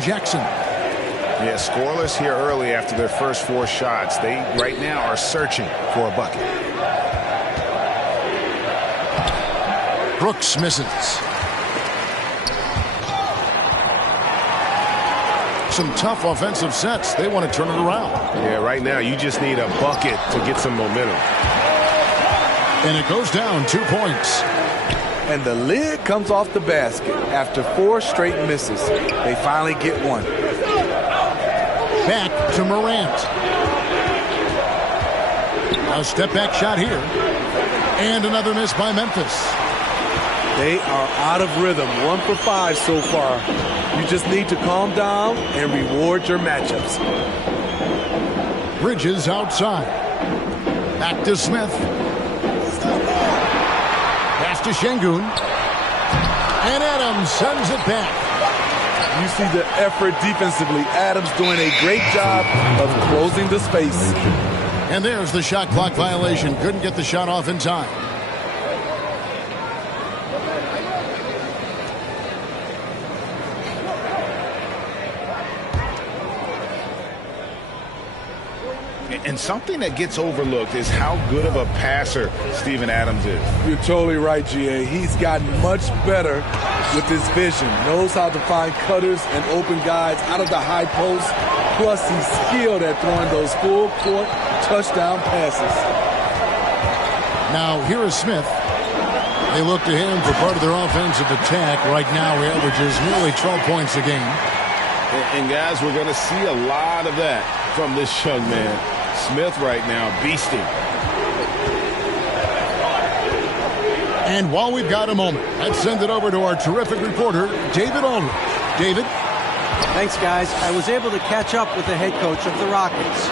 Jackson. Yeah, scoreless here early after their first 4 shots. They right now are searching for a bucket. Brooks misses. Some tough offensive sets. They want to turn it around. Yeah, right now you just need a bucket to get some momentum. And it goes down 2 points. And the lid comes off the basket after 4 straight misses. They finally get one. Back to Morant. A step-back shot here. And another miss by Memphis. They are out of rhythm. 1 for 5 so far. You just need to calm down and reward your matchups. Bridges outside. Back to Smith. Pass to Şengün. And Adams sends it back. You see the effort defensively. Adams doing a great job of closing the space. And there's the shot clock violation. Couldn't get the shot off in time. And something that gets overlooked is how good of a passer Steven Adams is. You're totally right, GA. He's gotten much better with his vision. Knows how to find cutters and open guys out of the high post. Plus, he's skilled at throwing those full-court touchdown passes. Now, here is Smith. They look to him for part of their offensive attack. Right now, he averages nearly 12 points a game. And guys, we're going to see a lot of that from this young man. Smith right now beasting. And while we've got a moment, let's send it over to our terrific reporter, David Aldridge. David? Thanks, guys. I was able to catch up with the head coach of the Rockets.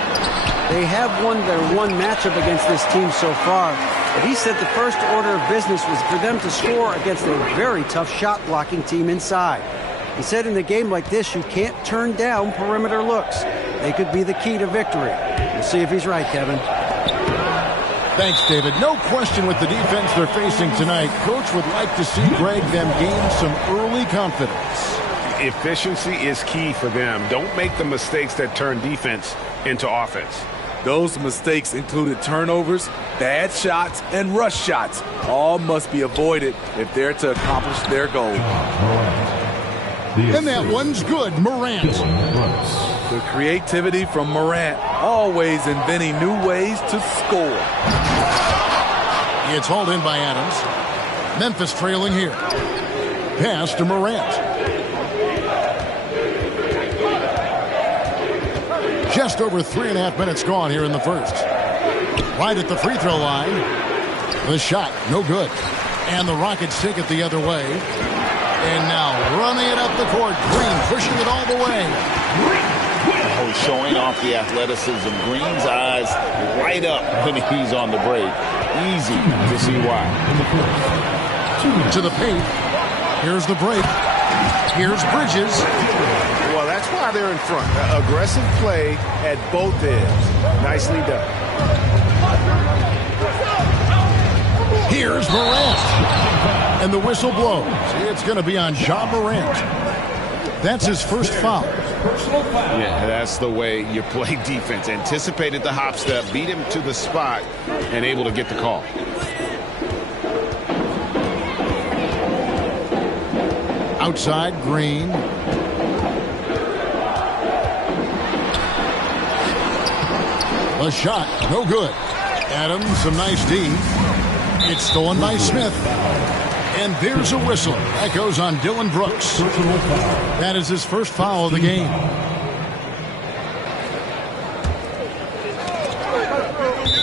They have won their one matchup against this team so far, but he said the first order of business was for them to score against a very tough shot-blocking team inside. He said in a game like this, you can't turn down perimeter looks. They could be the key to victory. We'll see if he's right, Kevin. Thanks, David. No question with the defense they're facing tonight. Coach would like to see Greg them gain some early confidence. Efficiency is key for them. Don't make the mistakes that turn defense into offense. Those mistakes included turnovers, bad shots, and rush shots. All must be avoided if they're to accomplish their goal. And that one's good, Morant. The creativity from Morant, always inventing new ways to score. It's hauled in by Adams. Memphis trailing here. Pass to Morant. Just over 3.5 minutes gone here in the first. Right at the free throw line. The shot, no good. And the Rockets take it the other way. And now running it up the court. Green pushing it all the way. Oh, showing off the athleticism. Green's eyes light up when he's on the break. Easy to see why. To the paint. Here's the break. Here's Bridges. Well, that's why they're in front. Aggressive play at both ends. Nicely done. Here's Morant. And the whistle blows. It's going to be on Ja Morant. That's his first foul. Yeah, that's the way you play defense. Anticipated the hop step, beat him to the spot, and able to get the call. Outside, Green. A shot, no good. Adams, some nice D. It's stolen by Smith. And there's a whistle. That goes on Dylan Brooks. That is his first foul of the game.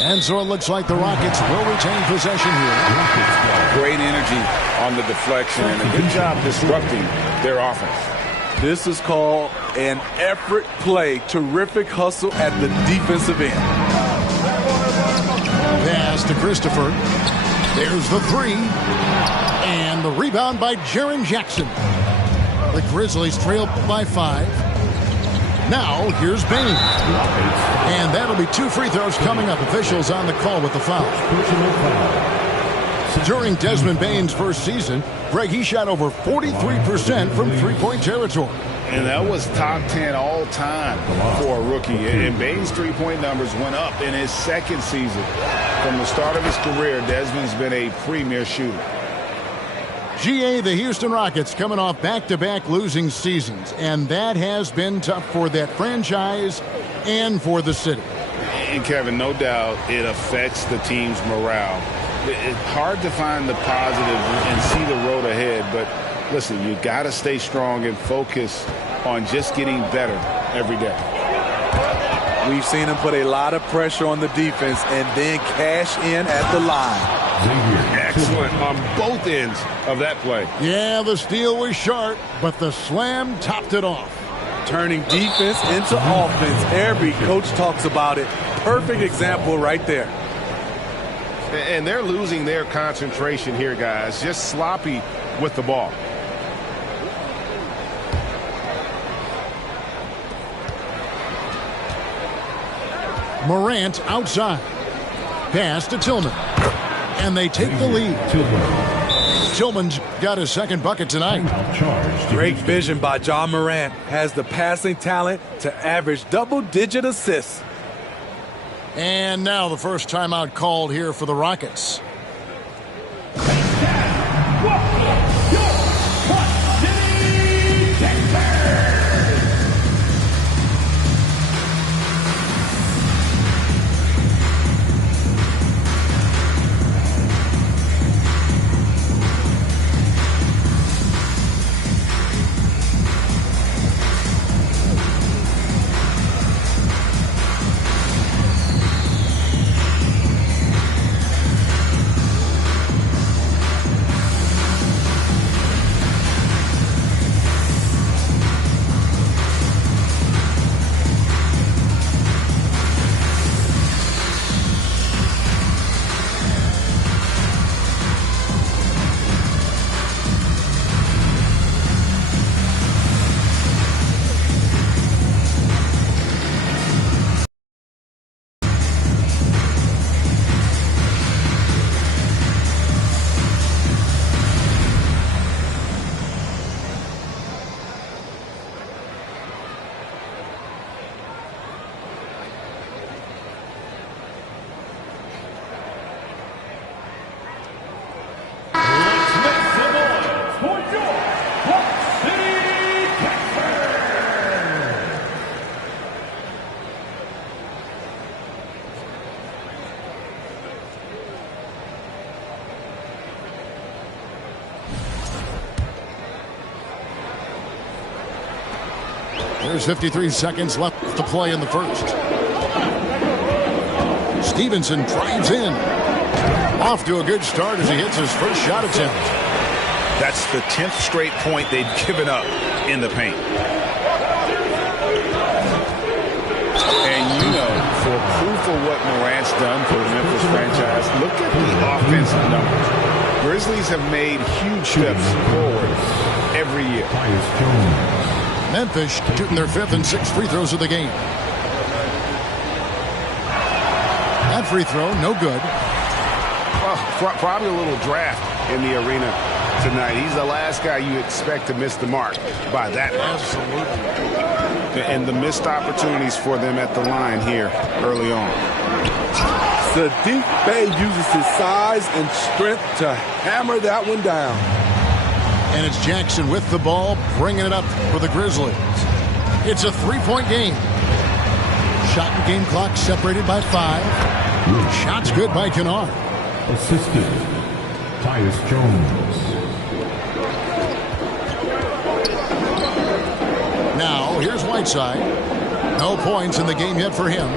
And so it looks like the Rockets will retain possession here. Great energy on the deflection and a good job disrupting their offense. This is called an effort play. Terrific hustle at the defensive end. Pass to Christopher. There's the three. And the rebound by Jaren Jackson. The Grizzlies trail by 5. Now, here's Bain. And that'll be 2 free throws coming up. Officials on the call with the foul. During Desmond Bain's first season, Greg, he shot over 43% from three-point territory. And that was top 10 all time for a rookie. And Bane's three-point numbers went up in his second season. From the start of his career, Desmond's been a premier shooter. GA, the Houston Rockets coming off back-to-back losing seasons, and that has been tough for that franchise and for the city. And Kevin, no doubt it affects the team's morale. It's hard to find the positive and see the road ahead, but listen, you got to stay strong and focus on just getting better every day. We've seen him put a lot of pressure on the defense and then cash in at the line. Excellent on both ends of that play. Yeah, the steal was sharp, but the slam topped it off. Turning defense into offense. Every coach talks about it. Perfect example right there. And they're losing their concentration here, guys. Just sloppy with the ball. Morant outside. Pass to Tillman. And they take the lead. Tillman's got his second bucket tonight. Great vision by John Morant. Has the passing talent to average double-digit assists. And now the first timeout called here for the Rockets. There's 53 seconds left to play in the first. Stevenson drives in. Off to a good start as he hits his first shot attempt. That's the 10th straight point they've given up in the paint. And you know, for proof of what Morant's done for the Memphis franchise, look at the offensive numbers. Grizzlies have made huge steps forward every year. Memphis shooting their 5th and 6th free throws of the game. That free throw, no good. Well, probably a little draft in the arena tonight. He's the last guy you expect to miss the mark by that. Absolutely. And the missed opportunities for them at the line here early on. Sadiq Bey uses his size and strength to hammer that one down. And it's Jackson with the ball, bringing it up for the Grizzlies. It's a three-point game. Shot and game clock separated by 5. Shots good by Kennard. Assisted, Tyus Jones. Now, here's Whiteside. No points in the game yet for him.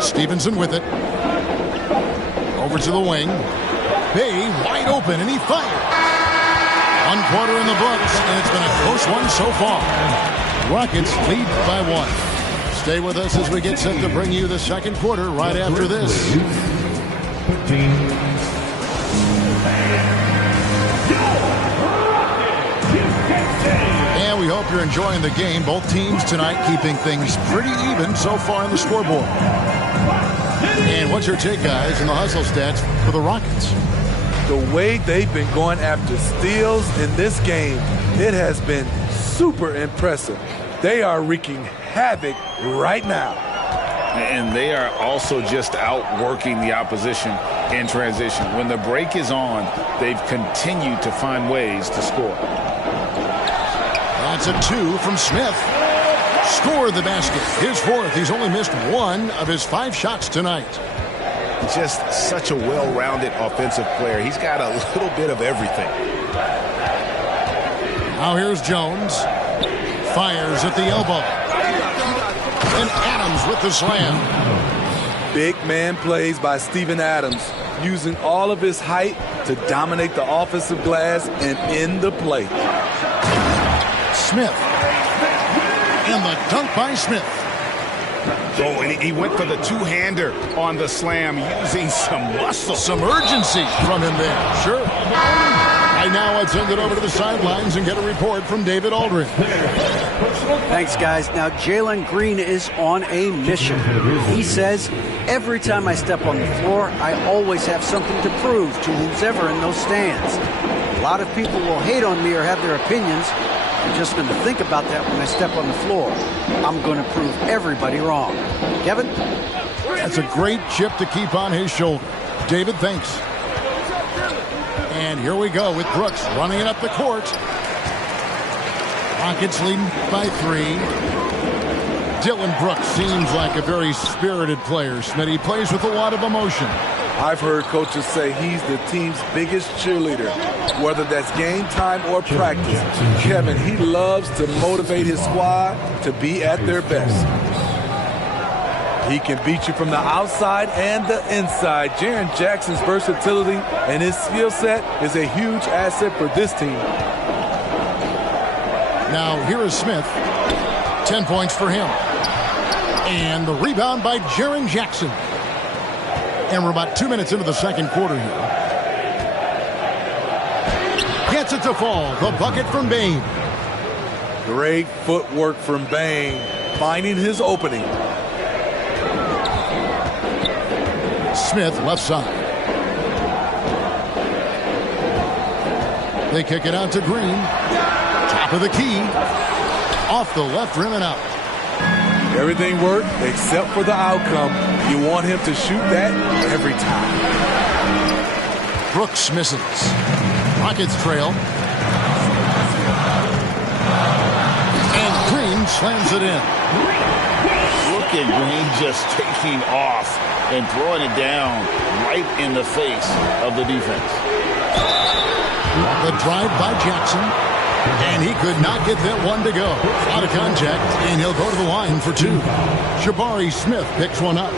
Stevenson with it. Over to the wing. Bey wide open, and he fired. 1 quarter in the books, and it's been a close one so far. Rockets lead by 1. Stay with us as we get set to bring you the second quarter right after this. And we hope you're enjoying the game. Both teams tonight keeping things pretty even so far on the scoreboard. And what's your take, guys, in the hustle stats for the Rockets? The way they've been going after steals in this game, it has been super impressive. They are wreaking havoc right now. And they are also just outworking the opposition in transition. When the break is on, they've continued to find ways to score. That's a 2 from Smith. Score the basket. His 4th. He's only missed 1 of his 5 shots tonight. Just such a well-rounded offensive player. He's got a little bit of everything. Now here's Jones. Fires at the elbow. And Adams with the slam. Big man plays by Steven Adams, using all of his height to dominate the offensive glass and end the play. Smith. And the dunk by Smith. Oh, and he went for the two-hander on the slam, using some muscle. Some urgency from him there. Sure. Right now, I'd send it over to the sidelines and get a report from David Aldridge. Thanks, guys. Now, Jalen Green is on a mission. He says, every time I step on the floor, I always have something to prove to who's ever in those stands. A lot of people will hate on me or have their opinions. I'm just going to think about that when I step on the floor. I'm going to prove everybody wrong. Kevin? That's a great chip to keep on his shoulder. David, thanks. And here we go with Brooks running it up the court. Rockets leading by 3. Dylan Brooks seems like a very spirited player. Smitty, he plays with a lot of emotion. I've heard coaches say he's the team's biggest cheerleader, whether that's game time or practice. Kevin, he loves to motivate his squad to be at their best. He can beat you from the outside and the inside. Jaren Jackson's versatility and his skill set is a huge asset for this team. Now here is Smith. 10 points for him. And the rebound by Jaren Jackson. And we're about 2 minutes into the second quarter here. Gets it to fall. The bucket from Bane. Great footwork from Bane, finding his opening. Smith left side. They kick it out to Green. Top of the key. Off the left rim and out. Everything worked except for the outcome. You want him to shoot that every time. Brooks misses. Rockets trail. And Green slams it in. Look at Green just taking off and throwing it down right in the face of the defense. The drive by Jackson. And he could not get that one to go. Out of contact, and he'll go to the line for 2. Jabari Smith picks one up.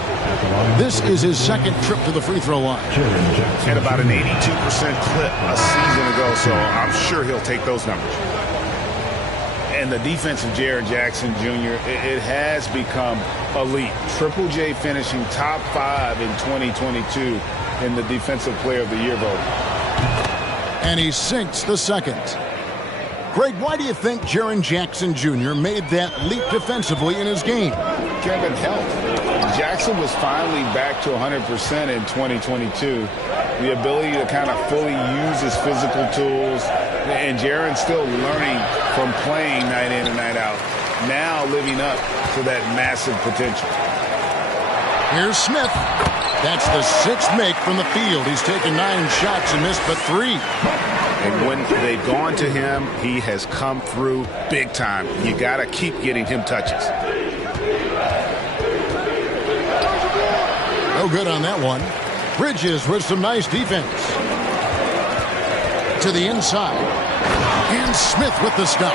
This is his second trip to the free throw line. Had about an 82% clip a season ago, so I'm sure he'll take those numbers. And the defense of Jaren Jackson Jr., it has become elite. Triple J finishing top 5 in 2022 in the Defensive Player of the Year vote. And he sinks the second. Greg, why do you think Jaren Jackson Jr. made that leap defensively in his game? Kevin, health. Jackson was finally back to 100% in 2022. The ability to kind of fully use his physical tools. And Jaren's still learning from playing night in and night out. Now living up to that massive potential. Here's Smith. That's the 6th make from the field. He's taken 9 shots and missed but 3. And when they've gone to him, he has come through big time. You got to keep getting him touches. No good on that one. Bridges with some nice defense. To the inside. And Smith with the stuff.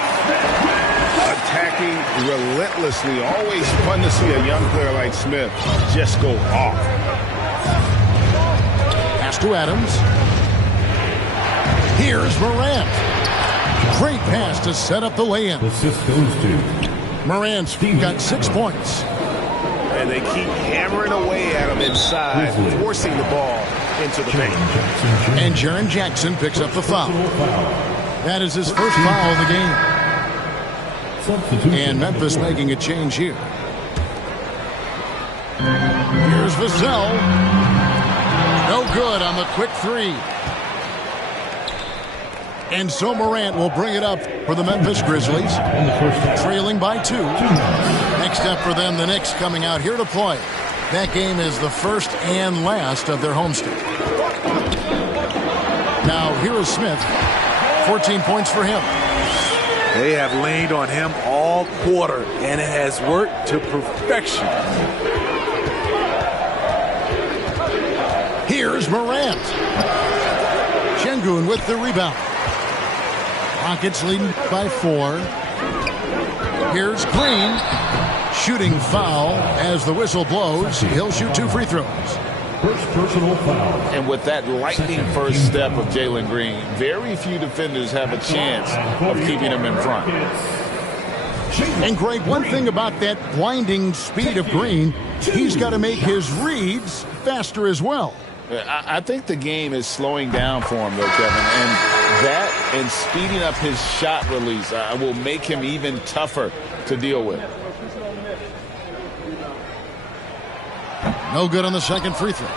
Attacking relentlessly. Always fun to see a young player like Smith just go off. Pass to Adams. Here's Morant. Great pass to set up the lay-in. Assist goes to Morant's got 6 points. And they keep hammering away at him inside, forcing the ball into the paint. And Jaren Jackson picks up the foul. That is his first foul of the game. And Memphis making a change here. Here's Vassell. No good on the quick 3. And so Morant will bring it up for the Memphis Grizzlies, trailing by 2. Next up for them, the Knicks coming out here to play. That game is the first and last of their homestand. Now here is Smith. 14 points for him. They have leaned on him all quarter, and it has worked to perfection. Here's Morant. Şengün with the rebound. Rockets leading by 4. Here's Green. Shooting foul as the whistle blows. He'll shoot 2 free throws. First personal foul. And with that lightning first step of Jalen Green, very few defenders have a chance of keeping him in front. And Greg, one thing about that blinding speed of Green, he's got to make his reads faster as well. I think the game is slowing down for him, though, Kevin. And that and speeding up his shot release will make him even tougher to deal with. No good on the second free throw.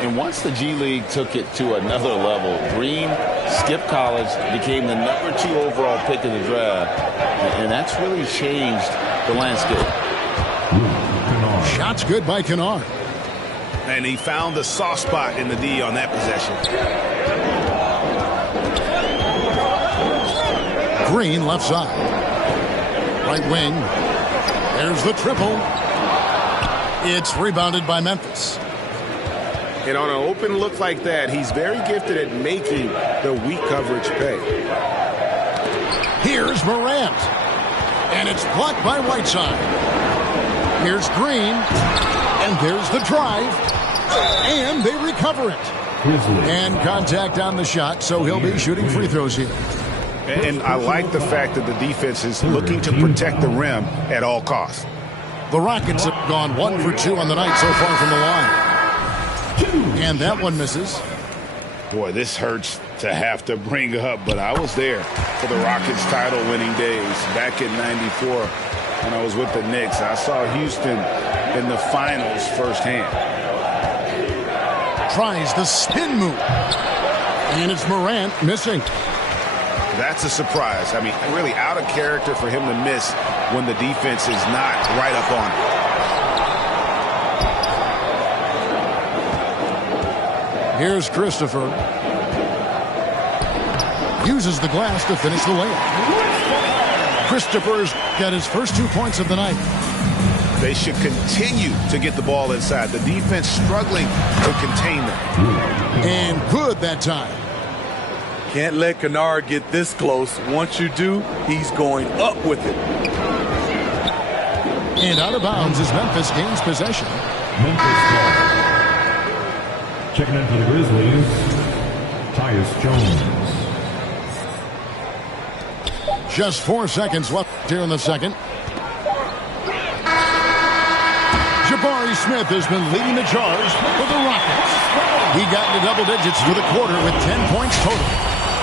And once the G League took it to another level, Green skipped college, became the #2 overall pick in the draft, and that's really changed the landscape. Shots good by Kennard. And he found the soft spot in the D on that possession. Green left side. Right wing. There's the triple. It's rebounded by Memphis. And on an open look like that, he's very gifted at making the weak coverage pay. Here's Morant. And it's blocked by Whiteside. Here's Green. And there's the drive. And they recover it. And contact on the shot, so he'll be shooting free throws here. And I like the fact that the defense is looking to protect the rim at all costs. The Rockets have gone 1 for 2 on the night so far from the line. And that one misses. Boy, this hurts to have to bring up, but I was there for the Rockets title-winning days back in '94 when I was with the Knicks. I saw Houston in the finals firsthand. Tries the spin move. And it's Morant missing. That's a surprise. I mean, really out of character for him to miss when the defense is not right up on him. Here's Christopher. Uses the glass to finish the layup. Christopher's got his first 2 points of the night. They should continue to get the ball inside. The defense struggling to contain them. And good that time. Can't let Kennard get this close. Once you do, he's going up with it. And out of bounds as Memphis gains possession. Memphis ball. Checking in for the Grizzlies, Tyus Jones. Just 4 seconds left here in the second. Jabari Smith has been leading the charge for the Rockets. He got into double digits for the quarter with 10 points total.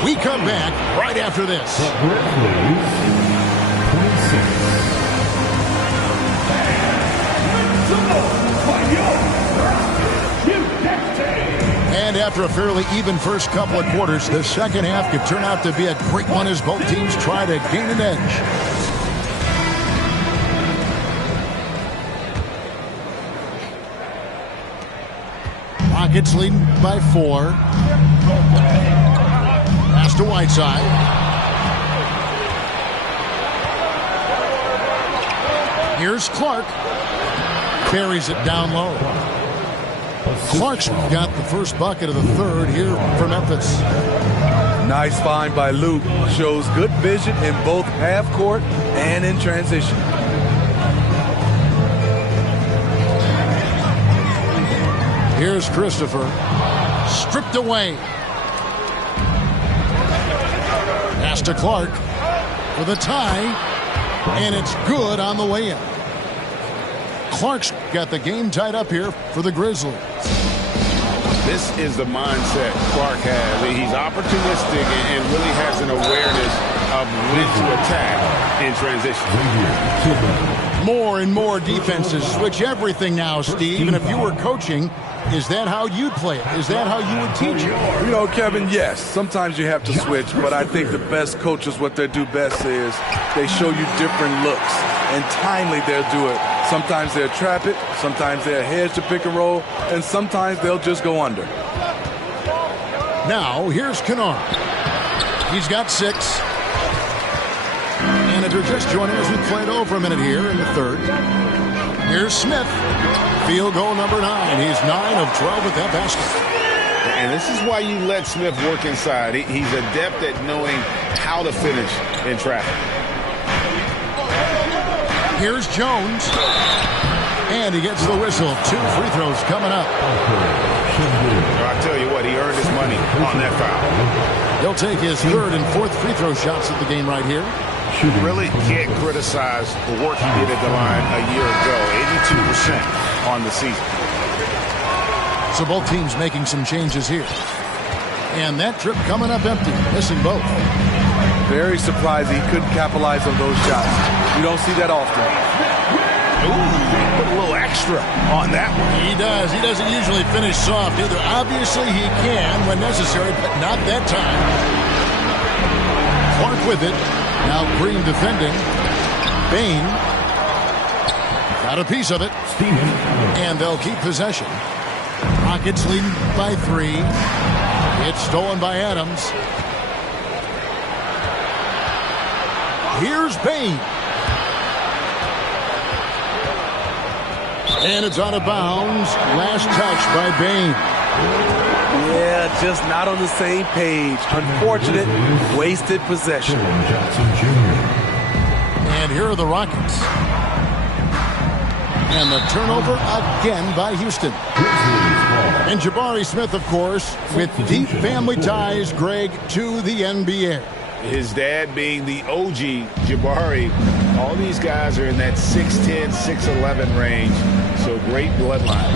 We come back right after this. The Grizzlies, 26. And after a fairly even first couple of quarters, the second half could turn out to be a great one as both teams try to gain an edge. Rockets leading by 4. Pass to Whiteside. Here's Clark. Carries it down low. Clark's got the first bucket of the third here for Memphis. Nice find by Luke. Shows good vision in both half court and in transition. Here's Christopher. Stripped away. Pass to Clark for the tie. And it's good on the way in. Clark's got the game tied up here for the Grizzlies. This is the mindset Clark has. He's opportunistic and really has an awareness of when to attack in transition. More and more defenses switch everything now, Steve. And if you were coaching, is that how you'd play it? Is that how you would teach it? You know, Kevin, yes. Sometimes you have to switch, but I think the best coaches, what they do best is they show you different looks. And timely they'll do it. Sometimes they'll trap it, sometimes they'll hedge the pick and roll, and sometimes they'll just go under. Now, here's Kennard. He's got 6. And if you're just joining us, we played over a minute here in the third. Here's Smith. Field goal number 9. He's 9 of 12 with that basket. And this is why you let Smith work inside. He's adept at knowing how to finish in traffic. Here's Jones. And he gets the whistle. 2 free throws coming up. I tell you what, he earned his money on that foul. He'll take his 3rd and 4th free throw shots of the game right here. Really can't criticize the work he did at the line a year ago. 82% on the season. So both teams making some changes here. And that trip coming up empty, missing both. Very surprised he couldn't capitalize on those shots. You don't see that often. Ooh, put a little extra on that one. He does. He doesn't usually finish soft either. Obviously he can when necessary, but not that time. Clark with it. Now Green defending. Bain got a piece of it. And they'll keep possession. Rockets leading by 3. It's stolen by Adams. Here's Bain. And it's out of bounds. Last touch by Bain. Yeah, just not on the same page. Unfortunate, wasted possession. And here are the Rockets. And the turnover again by Houston. And Jabari Smith, of course, with deep family ties, Greg, to the NBA. His dad being the OG Jabari. All these guys are in that 6'10", 6'11" range. So great bloodline.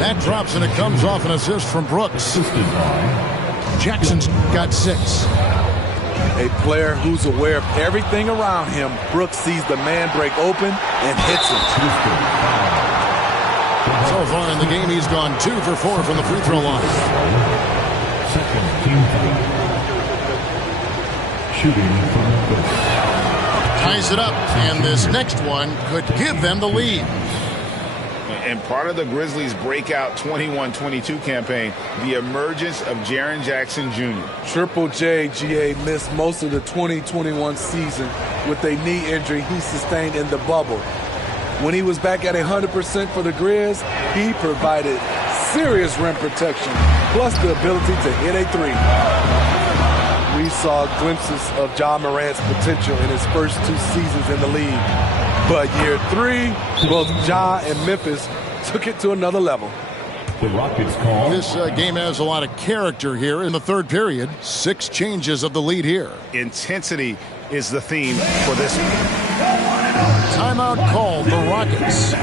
That drops and it comes off an assist from Brooks. Jackson's got 6. A player who's aware of everything around him. Brooks sees the man break open and hits him. So far in the game, he's gone 2 for 4 from the free throw line. Second team foul. Shooting from Ties it up, and this next one could give them the lead. And part of the Grizzlies' breakout 21-22 campaign, the emergence of Jaren Jackson Jr. Triple J, GA, missed most of the 2021 season with a knee injury he sustained in the bubble. When he was back at 100% for the Grizz, he provided serious rim protection, plus the ability to hit a 3. We saw glimpses of Ja Morant's potential in his first 2 seasons in the league. But year 3, both Ja and Memphis took it to another level. the Rockets call. This game has a lot of character here in the third period. 6 changes of the lead here. Intensity is the theme for this one. Timeout called the Rockets.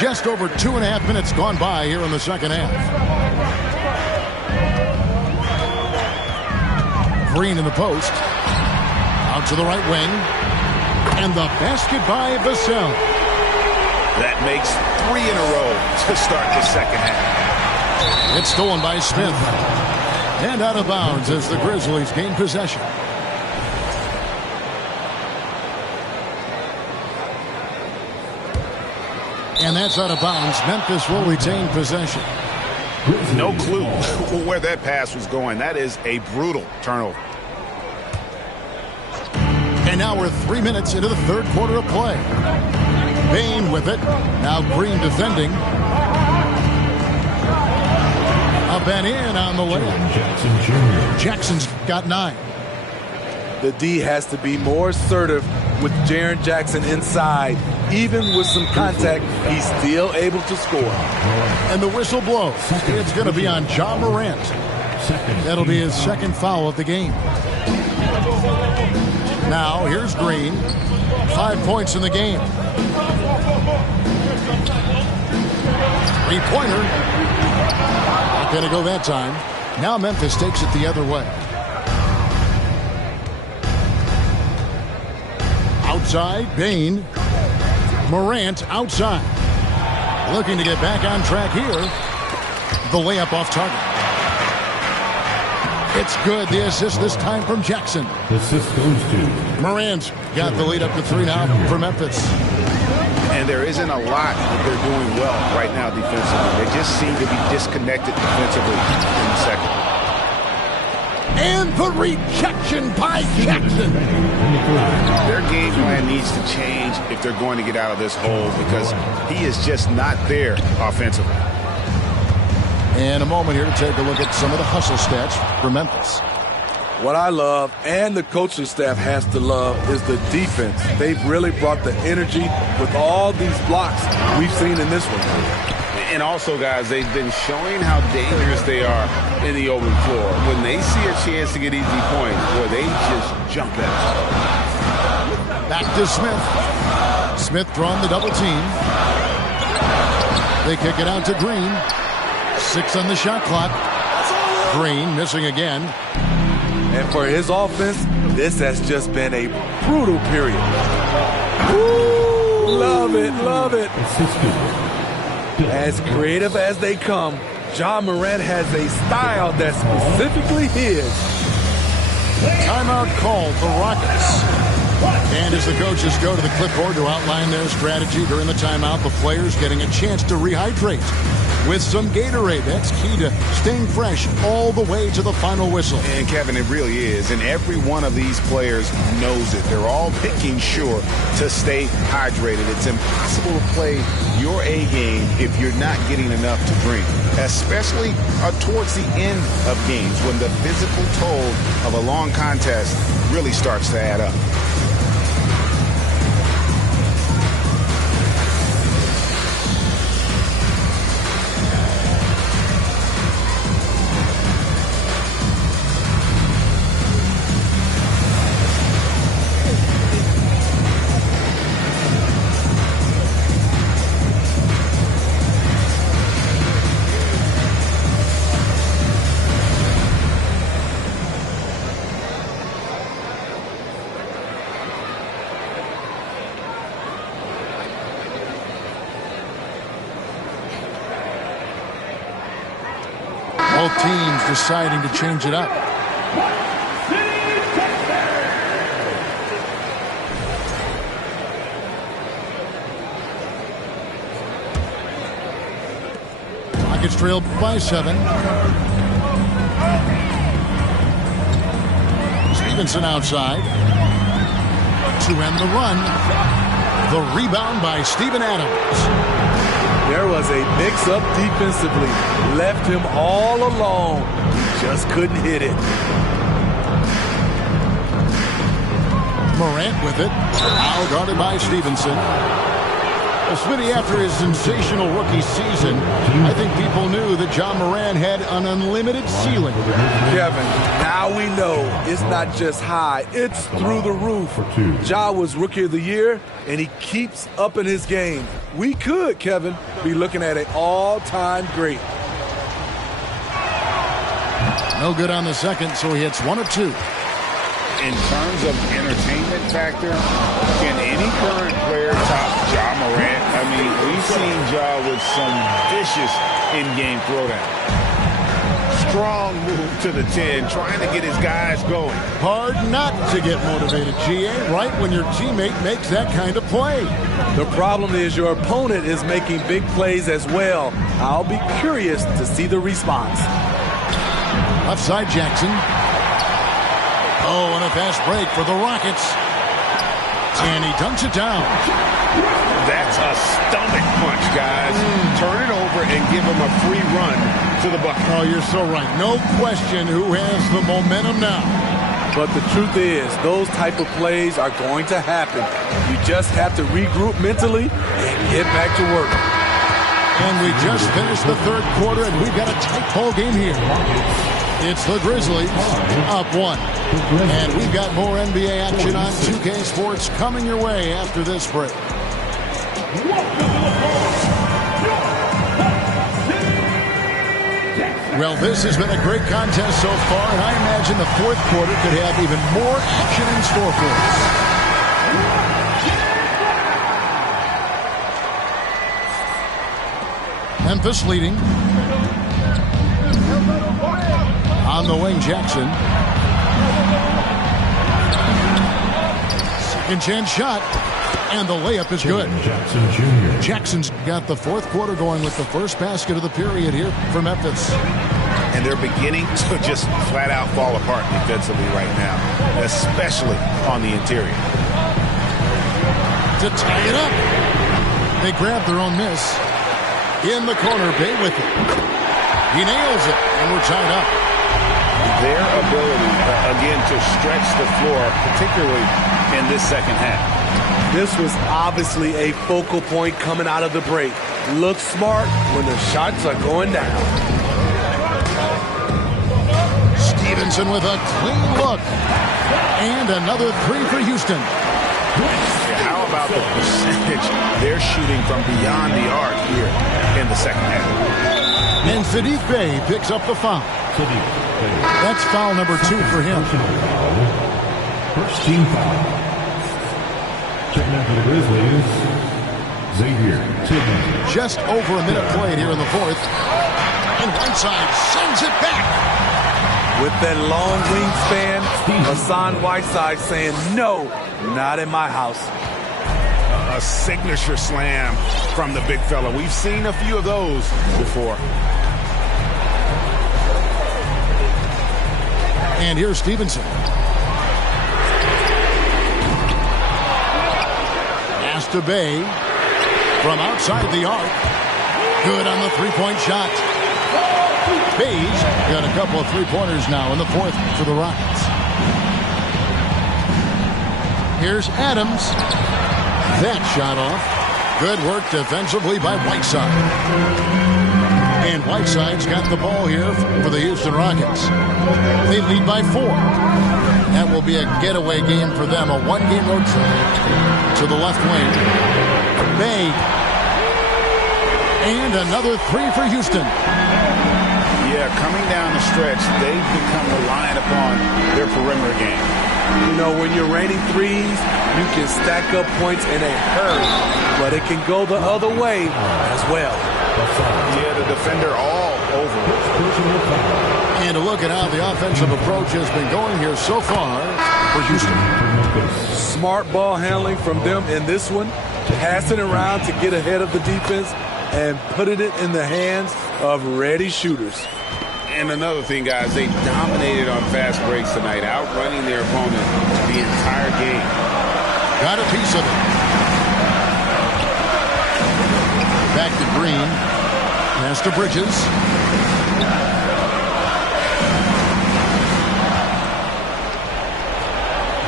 Just over 2.5 minutes gone by here in the second half. Green in the post. Out to the right wing. And the basket by Vassell. That makes 3 in a row to start the second half. It's stolen by Smith. And out of bounds as the Grizzlies gain possession. And that's out of bounds. Memphis will retain possession. No clue where that pass was going. That is a brutal turnover. And now we're 3 minutes into the third quarter of play. Bain with it. Now Green defending. Up and in on the layup. Jackson's got 9. The D has to be more assertive with Jaren Jackson inside. Even with some contact, he's still able to score. And the whistle blows. It's going to be on Ja Morant. That'll be his second foul of the game. Now, here's Green. 5 points in the game. Three-pointer. Not going to go that time. Now Memphis takes it the other way. Outside, Bain. Morant outside. Looking to get back on track here. The layup off target. It's good. The assist this time from Jackson. The assist goes to Morant's got the lead up to 3 now for Memphis. And there isn't a lot that they're doing well right now defensively. They just seem to be disconnected defensively in the second. And the rejection by Jackson. Their game plan needs to change if they're going to get out of this hole because he is just not there offensively. And a moment here to take a look at some of the hustle stats for Memphis. What I love, and the coaching staff has to love, is the defense. They've really brought the energy with all these blocks we've seen in this one. And also, guys, they've been showing how dangerous they are in the open floor. When they see a chance to get easy points, boy, they just jump at it. Back to Smith. Smith drawing the double team. They kick it out to Green. 6 on the shot clock. Green missing again. And for his offense, this has just been a brutal period. Woo! Love it, love it. As creative as they come, Ja Morant has a style that's specifically his. Timeout called for Rockets. And as the coaches go to the clipboard to outline their strategy during the timeout, the players getting a chance to rehydrate with some Gatorade. That's key to staying fresh all the way to the final whistle. And Kevin, it really is. And every one of these players knows it. They're all making sure to stay hydrated. It's impossible to play your A game if you're not getting enough to drink, especially towards the end of games when the physical toll of a long contest really starts to add up. Both teams deciding to change it up. Rockets trail by 7. Stevenson outside. To end the run. The rebound by Steven Adams. There was a mix-up defensively. Left him all alone. He just couldn't hit it. Morant with it. Foul guarded by Stevenson. Well, Smitty, after his sensational rookie season, I think people knew that Ja Morant had an unlimited ceiling. Kevin, now we know it's not just high, it's through the roof. Ja was Rookie of the Year, and he keeps upping his game. We could, Kevin, be looking at an all-time great. No good on the second, so he hits 1 of 2. in terms of entertainment factor, can any current player top Ja Morant? I mean, we've seen Ja with some vicious in-game throwdown. Strong move to the 10, trying to get his guys going. Hard not to get motivated, GA, right when your teammate makes that kind of play. The problem is your opponent is making big plays as well. I'll be curious to see the response. Left side, Jackson. Oh, and a fast break for the Rockets. And he dunks it down. That's a stomach punch, guys. Turn it over and give him a free run to the bucket. Oh, you're so right. No question who has the momentum now. But the truth is, those type of plays are going to happen. You just have to regroup mentally and get back to work. And we just finished the third quarter, and we've got a tight ball game here. It's the Grizzlies up 1. And we've got more NBA action on 2K Sports coming your way after this break. Well, this has been a great contest so far, and I imagine the fourth quarter could have even more action in store for us. Memphis leading. On the wing, Jackson. Second chance shot. And the layup is good. Jackson Jr. Jackson's got the fourth quarter going with the first basket of the period here for Memphis. And they're beginning to just flat out fall apart defensively right now, especially on the interior. To tie it up. They grab their own miss. In the corner, Bay with it. He nails it, and we're tied up. Their ability, again, to stretch the floor, particularly in this second half. This was obviously a focal point coming out of the break. Look smart when the shots are going down. Stevenson with a clean look. And another three for Houston. How about the percentage they're shooting from beyond the arc here in the second half? And Saddiq Bey picks up the foul. That's foul number 2 for him. First team foul. Checking out for the Grizzlies, Xavier Tibbs. Just over a minute played here in the fourth. And Whiteside sends it back. With that long wingspan, Hassan Whiteside saying, no, not in my house. A signature slam from the big fella. We've seen a few of those before. And here's Stevenson. To Bay from outside the arc. Good on the three-point shot. Bay's got a couple of three-pointers now in the fourth for the Rockets. Here's Adams. That shot off. Good work defensively by Whiteside. And Whiteside's got the ball here for the Houston Rockets. They lead by 4. That will be a getaway game for them, a one-game road trip to the left wing. Bay. And another three for Houston. Yeah, coming down the stretch, they've become reliant upon their perimeter game. You know, when you're raining threes, you can stack up points in a hurry, but it can go the other way as well. Yeah, the defender all over it. And a look at how the offensive approach has been going here so far for Houston. Smart ball handling from them in this one, passing around to get ahead of the defense and putting it in the hands of ready shooters. And another thing, guys, they dominated on fast breaks tonight, outrunning their opponent the entire game. Got a piece of it. Back to Green. Pass to Bridges.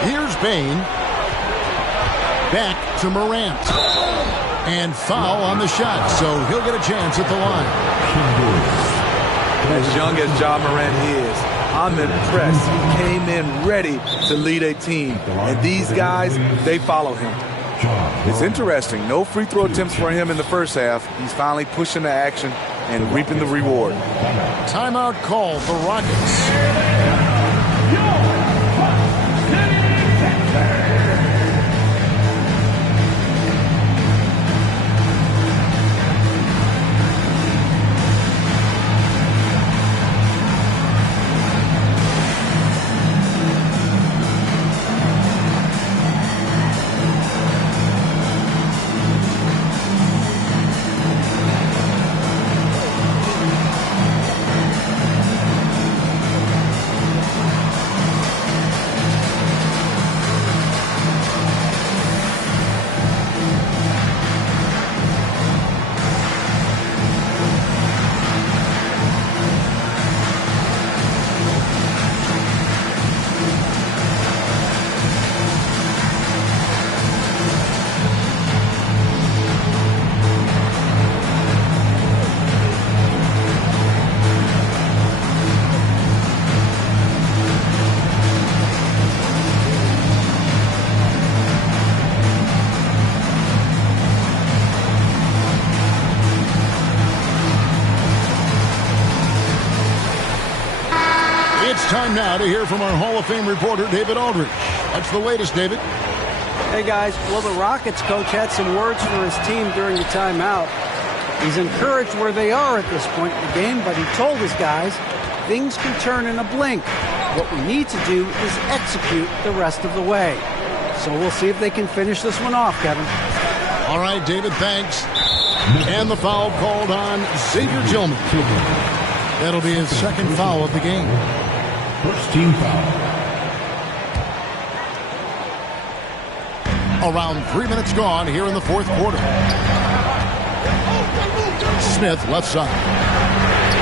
Here's Bain. Back to Morant. And foul on the shot, so he'll get a chance at the line. As young as Ja Morant is, I'm impressed. He came in ready to lead a team. And these guys, they follow him. It's interesting. No free throw attempts for him in the first half. He's finally pushing the action and reaping the reward. Timeout call for Rockets. now to hear from our Hall of Fame reporter, David Aldridge. What's the latest, David? Hey, guys. Well, the Rockets coach had some words for his team during the timeout. He's encouraged where they are at this point in the game, but he told his guys things can turn in a blink. What we need to do is execute the rest of the way. So we'll see if they can finish this one off, Kevin. All right, David, thanks. And the foul called on Xavier Tillman. That'll be his second foul of the game. First team foul. Around 3 minutes gone here in the fourth quarter. Smith left side.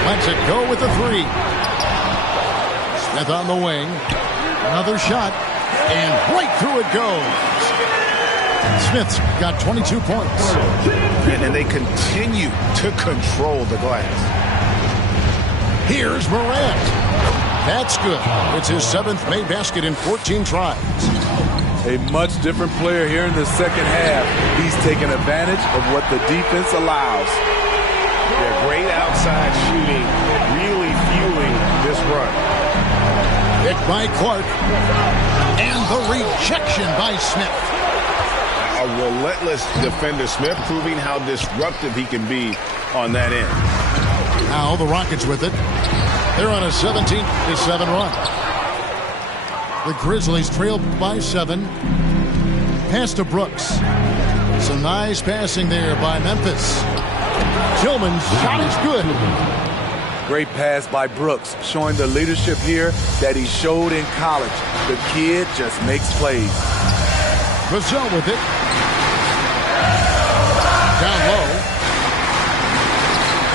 Lets it go with the three. Smith on the wing. Another shot. And right through it goes. Smith's got 22 points. And they continue to control the glass. Here's Morant. That's good. It's his 7th made basket in 14 tries. A much different player here in the second half. He's taking advantage of what the defense allows. They're great outside shooting, really fueling this run. Picked by Clark. And the rejection by Smith. A relentless defender, Smith, proving how disruptive he can be on that end. Now the Rockets with it. They're on a 17-7 run. The Grizzlies trail by 7. Pass to Brooks. Some nice passing there by Memphis. Tillman's shot is good. Great pass by Brooks, showing the leadership here that he showed in college. The kid just makes plays. Brazil with it. Down low.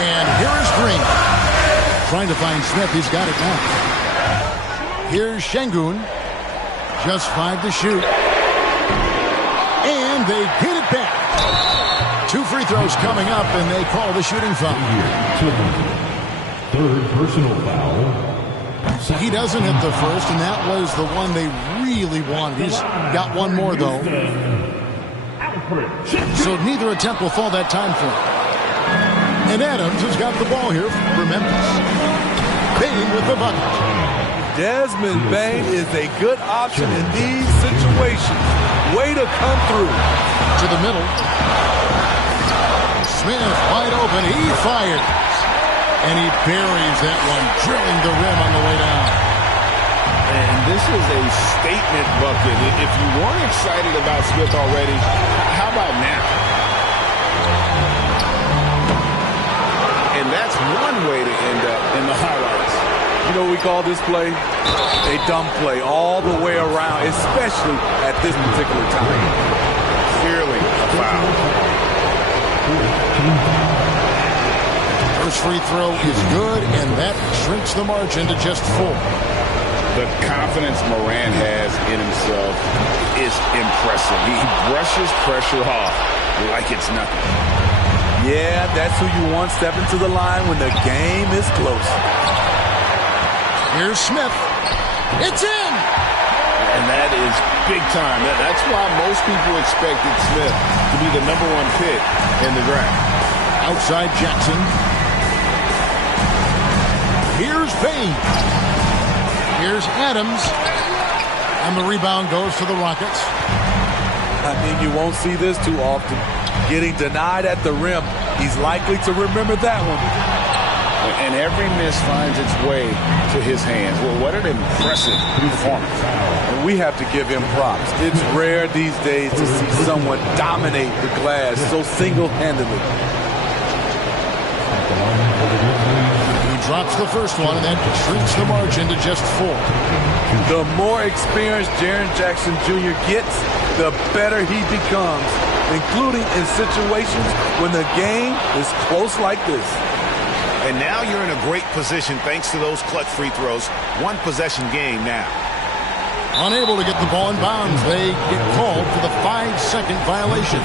And here is Green. Trying to find Smith. He's got it now. Here's Şengün. Just 5 to shoot. And they get it back. 2 free throws coming up, and they call the shooting foul. Third personal foul. He doesn't hit the first, and that was the one they really wanted. He's got one more, though. So neither attempt will fall that time for him. And Adams has got the ball here for Memphis. Bain with the bucket. Desmond Bain is a good option in these situations. Way to come through. To the middle. Smith wide open. He fires. And he buries that one, drilling the rim on the way down. And this is a statement bucket. If you weren't excited about Smith already, how about now? And that's one way to end up in the highlights. You know what we call this play? A dumb play all the way around, especially at this particular time. Clearly a foul. First free throw is good, and that shrinks the margin to just 4. The confidence Morant has in himself is impressive. He brushes pressure off like it's nothing. Yeah, that's who you want stepping to the line when the game is close. Here's Smith. It's in! And that is big time. That's why most people expected Smith to be the #1 pick in the draft. Outside Jackson. Here's Bain. Here's Adams. And the rebound goes to the Rockets. I mean, you won't see this too often. Getting denied at the rim. He's likely to remember that one. And every miss finds its way to his hands. Well, what an impressive performance. And we have to give him props. It's rare these days to see someone dominate the glass so single-handedly. He drops the first one, and that shrinks the margin to just 4. The more experienced Jaren Jackson Jr. gets, the better he becomes, including in situations when the game is close like this. And now you're in a great position thanks to those clutch free throws. 1 possession game now. Unable to get the ball in bounds. They get called for the 5-second violation.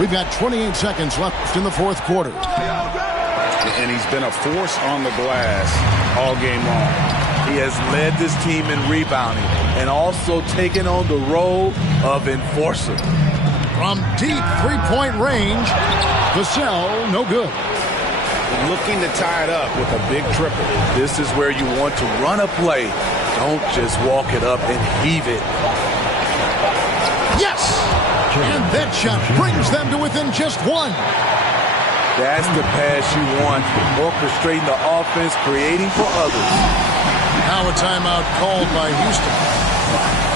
We've got 28 seconds left in the fourth quarter. And he's been a force on the glass all game long. He has led this team in rebounding and also taken on the role of enforcer. From deep three-point range, Vassell, no good. Looking to tie it up with a big triple. This is where you want to run a play. Don't just walk it up and heave it. Yes! And that shot brings them to within just one. That's the pass you want. Orchestrating the offense, creating for others. Now a timeout called by Houston.